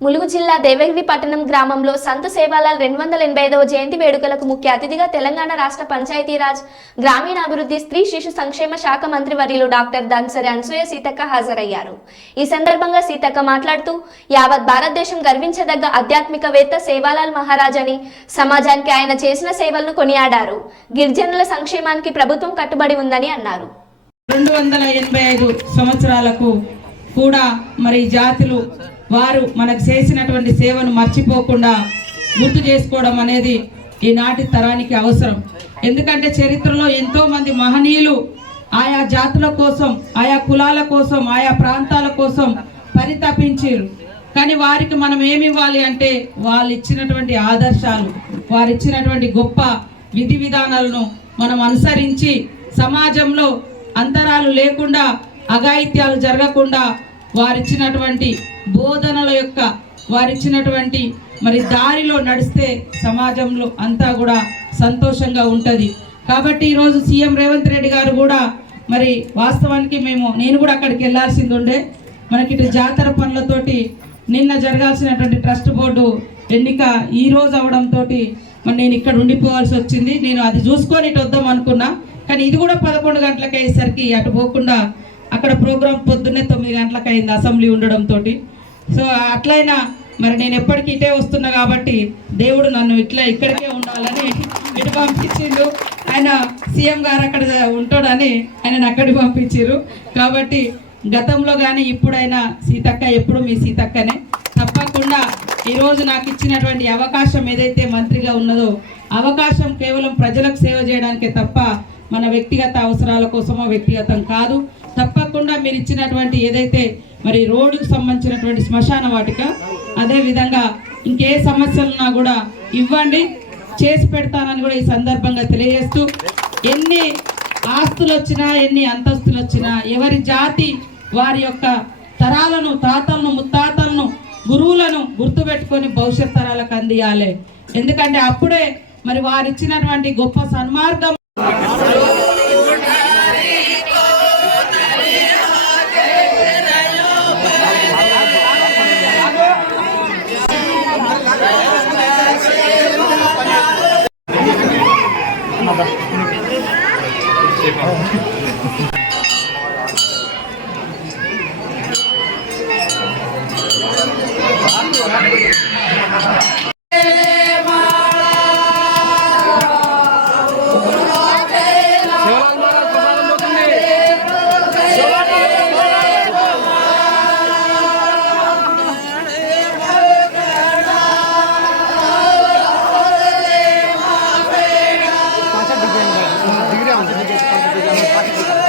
ములుగు జిల్లా దేవగిరి పట్టణం గ్రామంలో సంత సేవాలాల్ 285వ జయంతి వేడుకలకు ముఖ్య అతిథిగా తెలంగాణ రాష్ట్ర పంచాయతీరాజ్ గ్రామీణాభివృద్ధి స్త్రీ శిశు సంక్షేమ శాఖ మంత్రి వర్యులు డాక్టర్ దన్సరి అనసూయ సీతక్క హాజరయ్యారు. ఈ సందర్భంగా సీతక్క మాట్లాడుతూ యావత్ భారతదేశం గర్వించదగ్గ ఆధ్యాత్మికవేత్త సేవాలాల్ మహారాజ్ అని సమాజానికి ఆయన చేసిన సేవలను కొనియాడారు. గిరిజనుల సంక్షేమానికి ప్రభుత్వం కట్టుబడి ఉందని అన్నారు. 285 సంవత్సరాలకు కూడా మరి జాతులు వారు మనకు చేసినటువంటి సేవను మర్చిపోకుండా గుర్తు చేసుకోవడం అనేది ఈనాటి తరానికి అవసరం. ఎందుకంటే చరిత్రలో ఎంతో మంది మహనీయులు ఆయా జాతుల కోసం, ఆయా కులాల కోసం, ఆయా ప్రాంతాల కోసం పరితపించారు. కానీ వారికి మనం ఏమి ఇవ్వాలి అంటే వాళ్ళు ఇచ్చినటువంటి ఆదర్శాలు, వారు ఇచ్చినటువంటి గొప్ప విధి విధానాలను మనం అనుసరించి సమాజంలో అంతరాలు లేకుండా, అఘాయిత్యాలు జరగకుండా వారిచ్చినటువంటి బోధనల యొక్క వారిచ్చినటువంటి మరి దారిలో నడిస్తే సమాజంలో అంతా కూడా సంతోషంగా ఉంటుంది. కాబట్టి ఈరోజు సీఎం రేవంత్ రెడ్డి గారు కూడా మరి వాస్తవానికి నేను కూడా అక్కడికి వెళ్ళాల్సింది ఉండే, మనకి ఇటు జాతర పనులతోటి నిన్న జరగాల్సినటువంటి ట్రస్ట్ బోర్డు ఎన్నిక ఈ రోజు అవడంతో మరి నేను ఇక్కడ ఉండిపోవాల్సి వచ్చింది. నేను అది చూసుకొని ఇటు వద్దాం అనుకున్నా, కానీ ఇది కూడా 11 గంటలకు అయ్యేసరికి అటు పోకుండా అక్కడ ప్రోగ్రామ్ పొద్దున్నే 9 గంటలకు అయింది అసెంబ్లీ ఉండడంతో. సో అట్లయినా మరి నేను ఎప్పటికీ ఇటే వస్తున్నా కాబట్టి దేవుడు నన్ను ఇక్కడికే ఉండాలని ఇటు పంపించిండు. ఆయన సీఎం గారు అక్కడ ఉంటాడని ఆయన అక్కడికి పంపించారు. కాబట్టి గతంలో కానీ ఇప్పుడైనా సీతక్క ఎప్పుడు మీ సీతక్కనే. తప్పకుండా ఈరోజు నాకు ఇచ్చినటువంటి అవకాశం ఏదైతే మంత్రిగా ఉన్నదో అవకాశం కేవలం ప్రజలకు సేవ చేయడానికే తప్ప మన వ్యక్తిగత అవసరాల కోసమో వ్యక్తిగతం కాదు. తప్పకుండా మీరు ఇచ్చినటువంటి ఏదైతే మరి రోడ్డుకు సంబంధించినటువంటి శ్మశాన వాటిక, అదేవిధంగా ఇంకే సమస్యలున్నా కూడా ఇవ్వండి, చేసి పెడతానని కూడా ఈ సందర్భంగా తెలియజేస్తూ, ఎన్ని ఆస్తులు వచ్చినా ఎన్ని అంతస్తులు వచ్చినా ఎవరి జాతి వారి యొక్క తరాలను, తాతలను, ముత్తాతలను, గురువులను గుర్తుపెట్టుకొని భవిష్యత్ తరాలకు అందియాలి. ఎందుకంటే అప్పుడే మరి వారు ఇచ్చినటువంటి గొప్ప సన్మార్గం Digram,